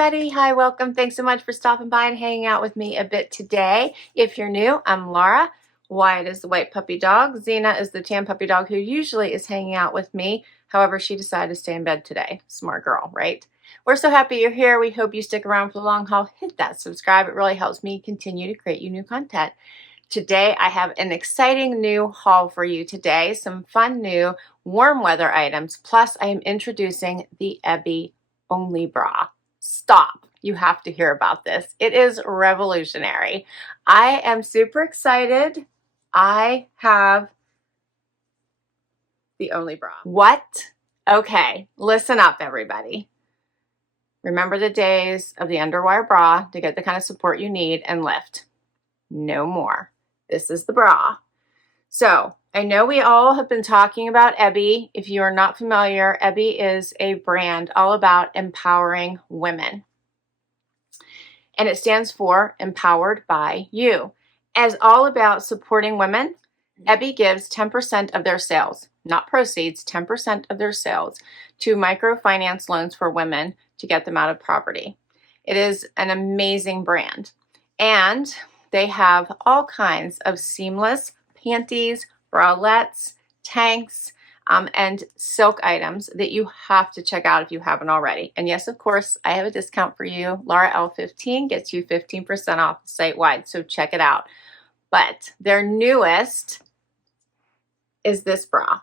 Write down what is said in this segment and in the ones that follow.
everybody. Hi, welcome. Thanks so much for stopping by and hanging out with me a bit today. If you're new, I'm Laura. Wyatt is the white puppy dog. Xena is the tan puppy dog who usually is hanging out with me. However, she decided to stay in bed today. Smart girl, right? We're so happy you're here. We hope you stick around for the long haul. Hit that subscribe. It really helps me continue to create you new content. Today, I have an exciting new haul for you today. Some fun new warm weather items. Plus, I am introducing the EBY Only Bra. Stop. You have to hear about this. It is revolutionary. I am super excited. I have the Only Bra. What? Okay, listen up, everybody. Remember the days of the underwire bra to get the kind of support you need and lift. No more. This is the bra. So I know we all have been talking about Ebbie. If you are not familiar, Ebbie is a brand all about empowering women. And it stands for Empowered by You. As all about supporting women, Ebbie gives 10% of their sales, not proceeds, 10% of their sales to microfinance loans for women to get them out of poverty. It is an amazing brand. And they have all kinds of seamless panties, bralettes, tanks, and silk items that you have to check out if you haven't already. And yes, of course, I have a discount for you. Laura L15 gets you 15% off site-wide, so check it out. But their newest is this bra.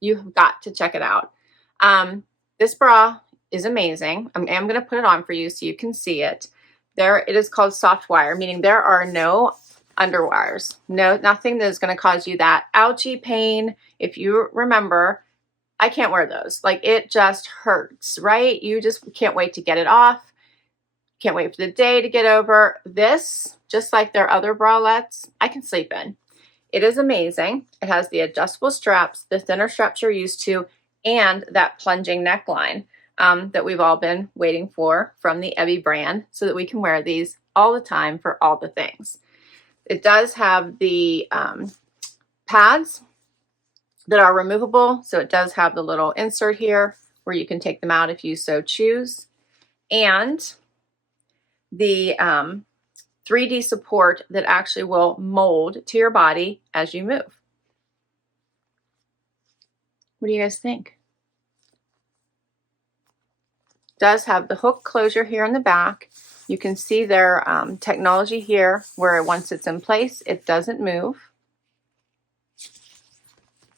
You've got to check it out. This bra is amazing. I'm going to put it on for you so you can see it. It is called soft wire, meaning there are no underwires. Nothing that is going to cause you that ouchie pain. If you remember, I can't wear those. Like, it just hurts, right? You just can't wait to get it off. Can't wait for the day to get over. This, just like their other bralettes, I can sleep in. It is amazing. It has the adjustable straps, the thinner straps you're used to, and that plunging neckline that we've all been waiting for from the Ebbie brand, so that we can wear these all the time for all the things. It does have the pads that are removable, so it does have the little insert here where you can take them out if you so choose, and the 3D support that actually will mold to your body as you move. What do you guys think? Does have the hook closure here in the back. You can see their technology here where once it's in place, it doesn't move.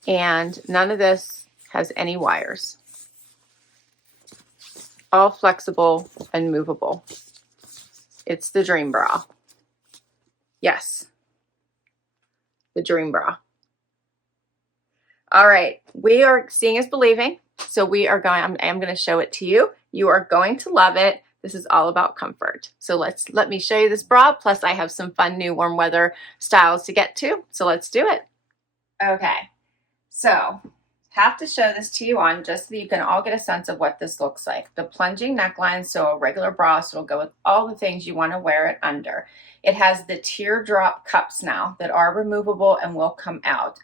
And none of this has any wires. All flexible and movable. It's the dream bra. Yes, the dream bra. All right, we are seeing is believing. So we are going, I'm going to show it to you. You are going to love it. This is all about comfort. So let me show you this bra. Plus I have some fun new warm weather styles to get to. So let's do it. Okay. So have to show this to you on just so that you can all get a sense of what this looks like. The plunging neckline, so a regular bra, so it'll go with all the things you want to wear it under. It has the teardrop cups now that are removable and will come out.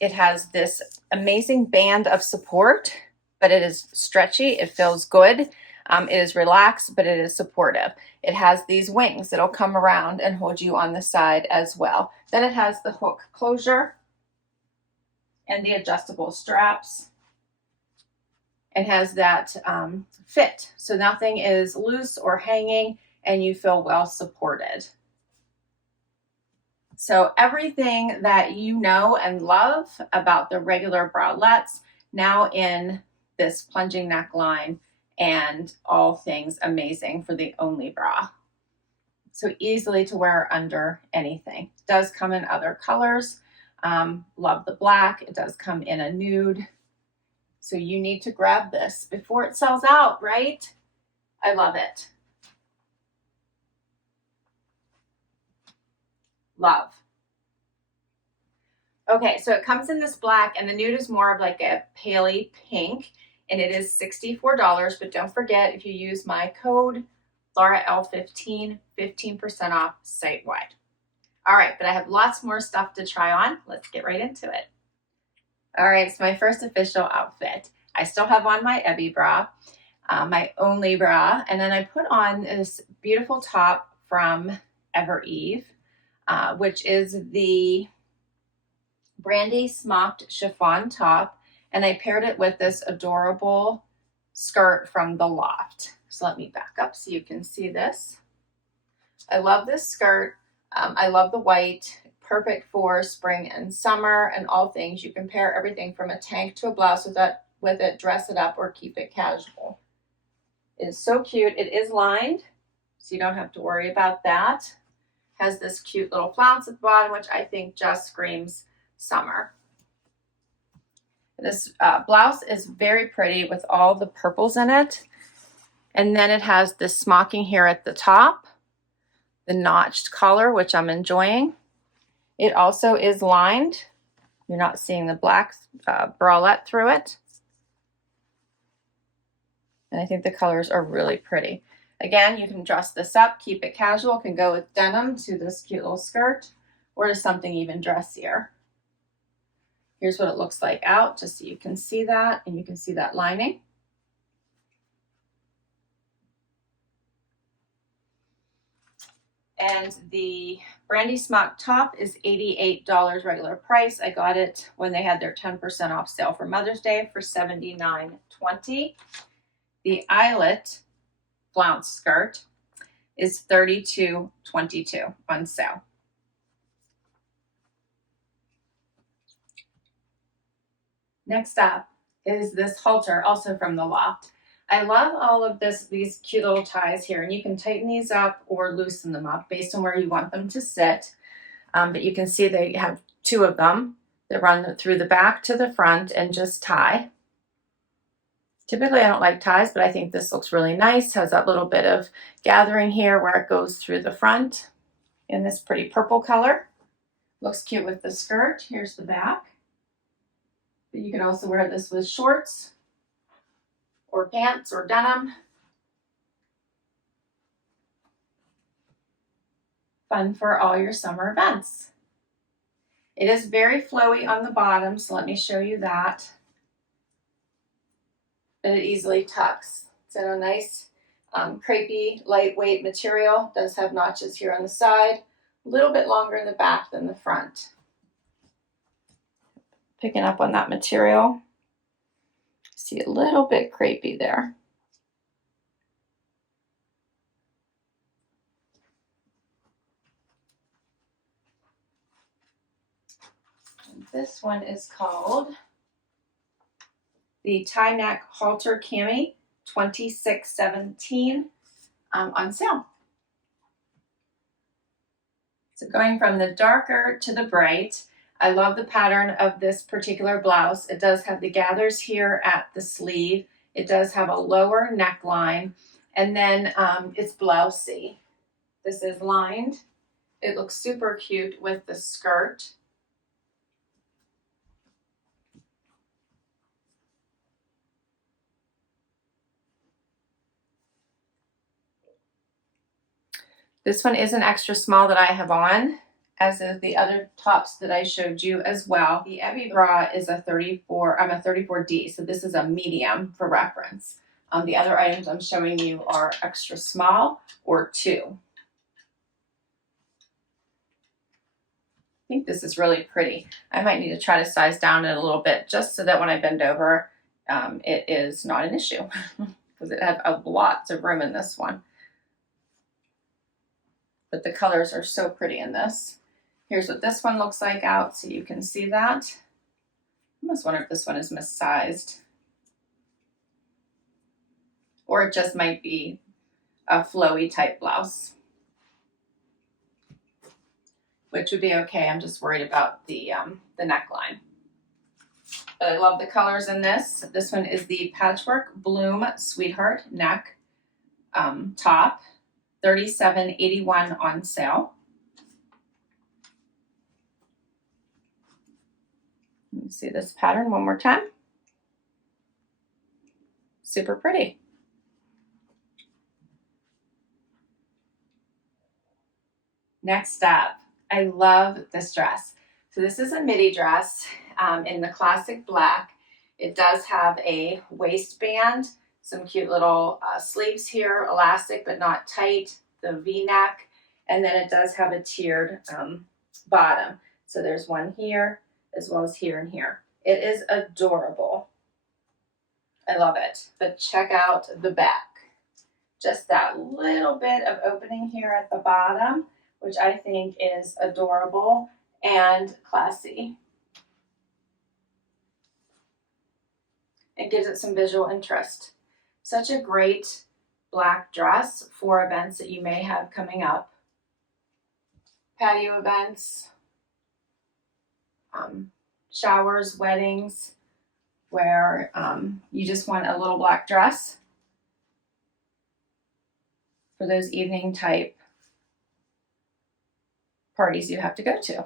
It has this amazing band of support, but it is stretchy. It feels good. It is relaxed, but it is supportive. It has these wings that'll come around and hold you on the side as well. Then it has the hook closure and the adjustable straps. It has that fit, so nothing is loose or hanging, and you feel well supported. So everything that you know and love about the regular bralettes, now in this plunging neckline, and all things amazing for the Only Bra. So easily to wear under anything. It does come in other colors. Love the black. It does come in a nude. So you need to grab this before it sells out, right? I love it. Love. Okay, so it comes in this black, and the nude is more of like a paley pink, and it is $64, but don't forget, if you use my code LauraL15, 15% off site-wide. All right, but I have lots more stuff to try on. Let's get right into it. All right, it's my first official outfit. I still have on my Ebbie bra. my Only bra, and then I put on this beautiful top from Ebbie, which is the Brandy Smocked Chiffon top, and I paired it with this adorable skirt from the Loft. So let me back up so you can see this. I love this skirt. I love the white, perfect for spring and summer and all things. You can pair everything from a tank to a blouse with it, dress it up, or keep it casual. It is so cute. It is lined, so you don't have to worry about that. Has this cute little flounce at the bottom, which I think just screams summer. This blouse is very pretty with all the purples in it. And then it has this smocking here at the top, the notched collar, which I'm enjoying. It also is lined. You're not seeing the black bralette through it. And I think the colors are really pretty. Again, you can dress this up, keep it casual, can go with denim to this cute little skirt or to something even dressier. Here's what it looks like out, just so you can see that, and you can see that lining. And the Brandy Smock top is $88 regular price. I got it when they had their 10% off sale for Mother's Day for $79.20. The eyelet flounce skirt is $32.22 on sale. Next up is this halter, also from the Loft. I love all of these cute little ties here, and you can tighten these up or loosen them up based on where you want them to sit. But you can see they have two of them that run through the back to the front and just tie. Typically I don't like ties, but I think this looks really nice. Has that little bit of gathering here where it goes through the front in this pretty purple color. Looks cute with the skirt. Here's the back. But you can also wear this with shorts or pants or denim. Fun for all your summer events. It is very flowy on the bottom, so let me show you that. But it easily tucks. It's in a nice crepey, lightweight material. It does have notches here on the side. A little bit longer in the back than the front. Picking up on that material. See a little bit crepey there. And this one is called the tie neck halter cami, $26.17 on sale. So going from the darker to the bright, I love the pattern of this particular blouse. It does have the gathers here at the sleeve. It does have a lower neckline, and then it's blousey. This is lined. It looks super cute with the skirt. This one is an extra small that I have on, as is the other tops that I showed you as well. The EBY bra is a 34D, so this is a medium for reference. The other items I'm showing you are extra small or 2. I think this is really pretty. I might need to try to size down it a little bit just so that when I bend over, it is not an issue because it has lots of room in this one. But the colors are so pretty in this. Here's what this one looks like out, so you can see that. I almost wonder if this one is missized. Or it just might be a flowy type blouse, which would be okay. I'm just worried about the neckline. But I love the colors in this. This one is the Patchwork Bloom Sweetheart neck top, $37.81 on sale. Let me see this pattern one more time. Super pretty. Next up, I love this dress. So this is a midi dress in the classic black. It does have a waistband some cute little sleeves here, elastic but not tight, the V-neck, and then it does have a tiered bottom. So there's one here as well as here and here. It is adorable. I love it. But check out the back. Just that little bit of opening here at the bottom, which I think is adorable and classy. It gives it some visual interest. Such a great black dress for events that you may have coming up. Patio events, showers, weddings, where you just want a little black dress for those evening type parties you have to go to.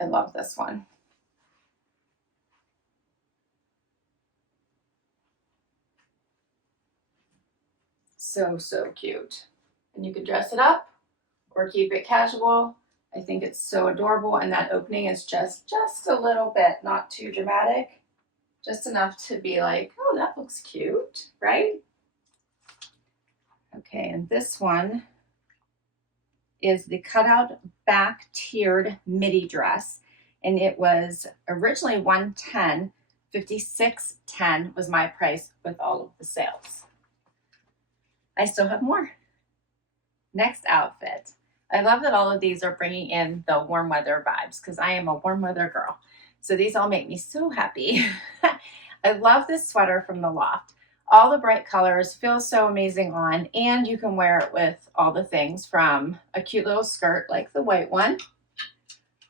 I love this one. So, so cute. And you could dress it up or keep it casual. I think it's so adorable, and that opening is just a little bit, not too dramatic, just enough to be like, oh, that looks cute, right? Okay, and this one is the cutout back tiered midi dress, and it was originally $110, $56.10 was my price with all of the sales. I still have more. Next outfit. I love that all of these are bringing in the warm weather vibes because I am a warm weather girl. So these all make me so happy. I love this sweater from the Loft. All the bright colors feel so amazing on, and you can wear it with all the things from a cute little skirt like the white one,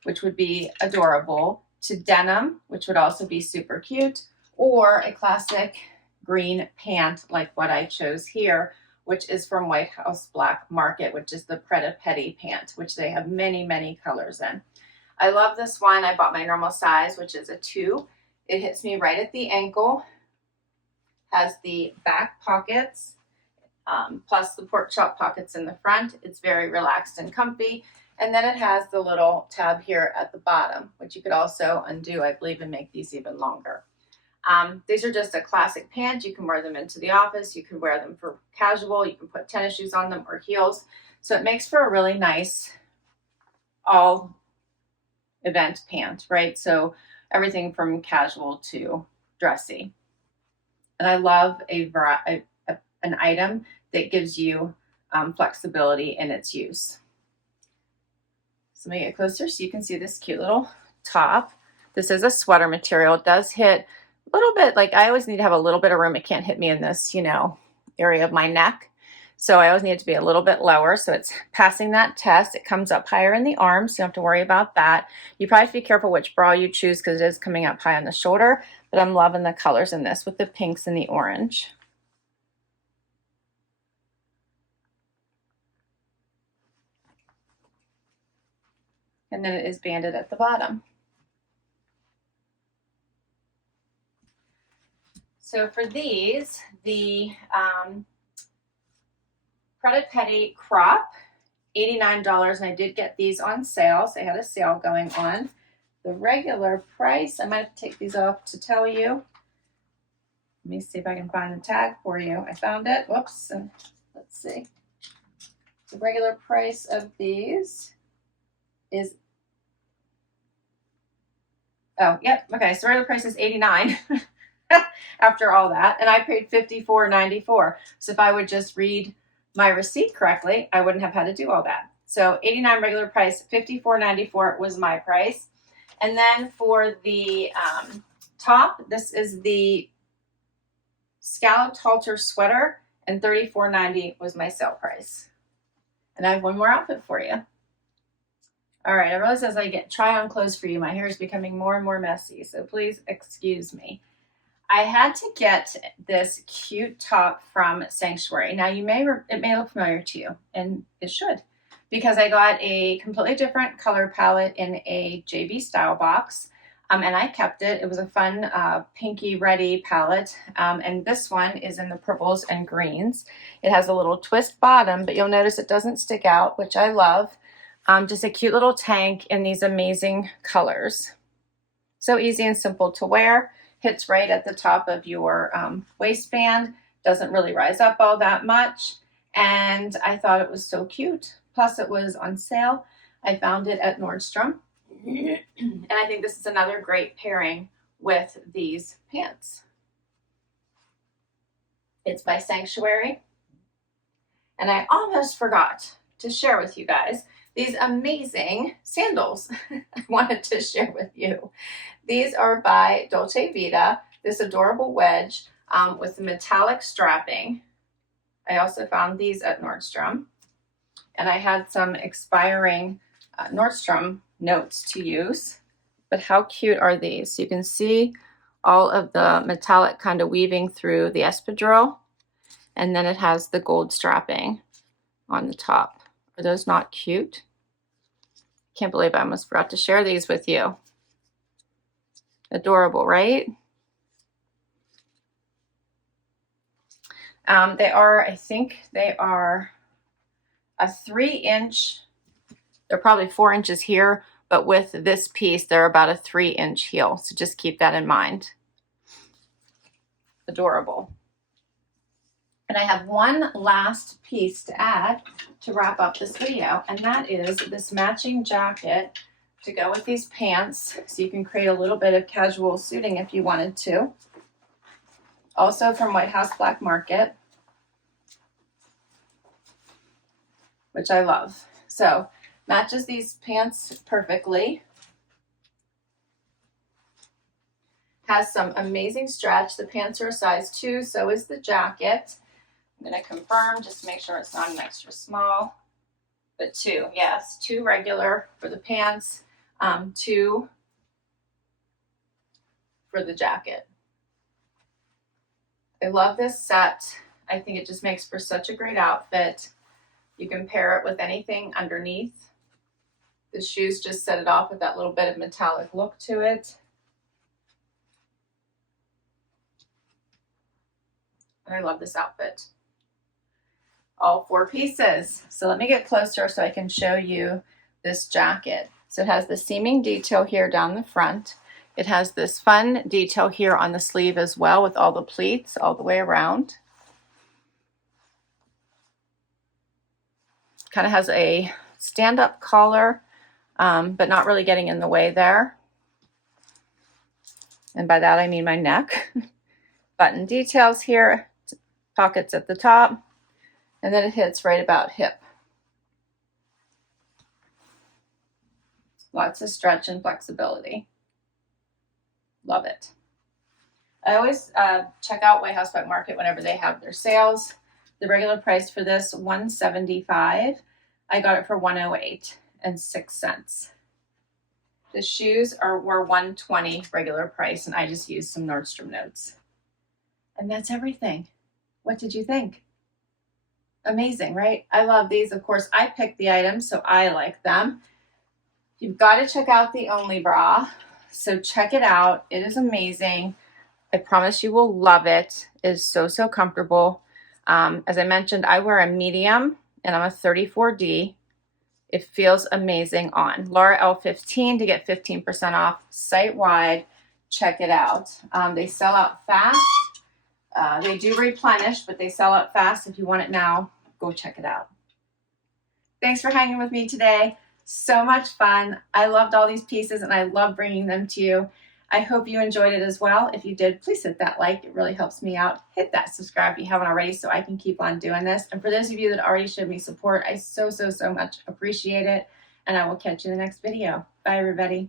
which would be adorable, to denim, which would also be super cute, or a classic green pant like what I chose here, which is from White House Black Market, which is the Preta Petty pant, which they have many, many colors in. I love this one. I bought my normal size, which is a 2. It hits me right at the ankle, has the back pockets, plus the pork chop pockets in the front. It's very relaxed and comfy. And then it has the little tab here at the bottom, which you could also undo, I believe, and make these even longer. These are just a classic pant. You can wear them into the office. You can wear them for casual. You can put tennis shoes on them or heels. So it makes for a really nice all event pant, right? So everything from casual to dressy. And I love an item that gives you flexibility in its use. So let me get closer so you can see this cute little top. This is a sweater material. It does hit a little bit, like I always need to have a little bit of room. It can't hit me in this, area of my neck. So I always need it to be a little bit lower. So it's passing that test. It comes up higher in the arms. So you don't have to worry about that. You probably have to be careful which bra you choose because it is coming up high on the shoulder. But I'm loving the colors in this with the pinks and the orange. And then it is banded at the bottom. So for these, the Preta Petty crop, $89, and I did get these on sale. So I had a sale going on. The regular price, I might have to take these off to tell you. Let me see if I can find the tag for you. I found it. Whoops. And let's see. The regular price of these is, oh, yep. Okay, so regular price is $89 after all that. And I paid $54.94. So if I would just read my receipt correctly, I wouldn't have had to do all that. So $89 regular price, $54.94 was my price. And then for the top, this is the scalloped halter sweater, and $34.90 was my sale price. And I have one more outfit for you. All right, I realize as I get try on clothes for you, my hair is becoming more and more messy, so please excuse me. I had to get this cute top from Sanctuary. Now it may look familiar to you, and it should, because I got a completely different color palette in a JB style box, and I kept it. It was a fun pinky ready palette, and this one is in the purples and greens. It has a little twist bottom, but you'll notice it doesn't stick out, which I love. Just a cute little tank in these amazing colors. So easy and simple to wear. hits right at the top of your waistband, doesn't really rise up all that much, and I thought it was so cute. Plus it was on sale. I found it at Nordstrom, and I think this is another great pairing with these pants. It's by Sanctuary, and I almost forgot to share with you guys these amazing sandals I wanted to share with you. These are by Dolce Vita, this adorable wedge with the metallic strapping. I also found these at Nordstrom, and I had some expiring Nordstrom notes to use. But how cute are these? So you can see all of the metallic kind of weaving through the espadrille, and then it has the gold strapping on the top. Are those not cute? Can't believe I almost forgot to share these with you. Adorable, right? They are, I think they are a 3-inch, they're probably 4 inches here, but with this piece, they're about a 3-inch heel. So just keep that in mind. Adorable. And I have one last piece to add to wrap up this video, and that is this matching jacket to go with these pants, so you can create a little bit of casual suiting if you wanted to. Also from White House Black Market, which I love. So matches these pants perfectly. Has some amazing stretch. The pants are a size 2, so is the jacket. I'm going to confirm, just to make sure it's not an extra small, but 2, yes, 2 regular for the pants, 2 for the jacket. I love this set. I think it just makes for such a great outfit. You can pair it with anything underneath. The shoes just set it off with that little bit of metallic look to it. And I love this outfit. All 4 pieces. So let me get closer so I can show you this jacket. So it has the seaming detail here down the front. It has this fun detail here on the sleeve as well with all the pleats all the way around. Kind of has a stand-up collar, but not really getting in the way there. And by that I mean my neck. Button details here, pockets at the top, and then it hits right about hip. Lots of stretch and flexibility. Love it. I always check out White House Black Market whenever they have their sales. The regular price for this, $175. I got it for $108.06. The shoes were $120 regular price, and I just used some Nordstrom notes. And that's everything. What did you think? Amazing, right? I love these. Of course, I picked the items, so I like them. You've got to check out the Only Bra. So check it out. It is amazing. I promise you will love it. It is so, so comfortable. As I mentioned, I wear a medium, and I'm a 34D. It feels amazing on. Laura L15 to get 15% off site-wide. Check it out. They sell out fast. They do replenish, but they sell out fast. If you want it now, go check it out. Thanks for hanging with me today. So much fun. I loved all these pieces, and I love bringing them to you. I hope you enjoyed it as well. If you did, please hit that like. It really helps me out. Hit that subscribe if you haven't already so I can keep on doing this. And for those of you that already showed me support, I so, so, so much appreciate it. And I will catch you in the next video. Bye, everybody.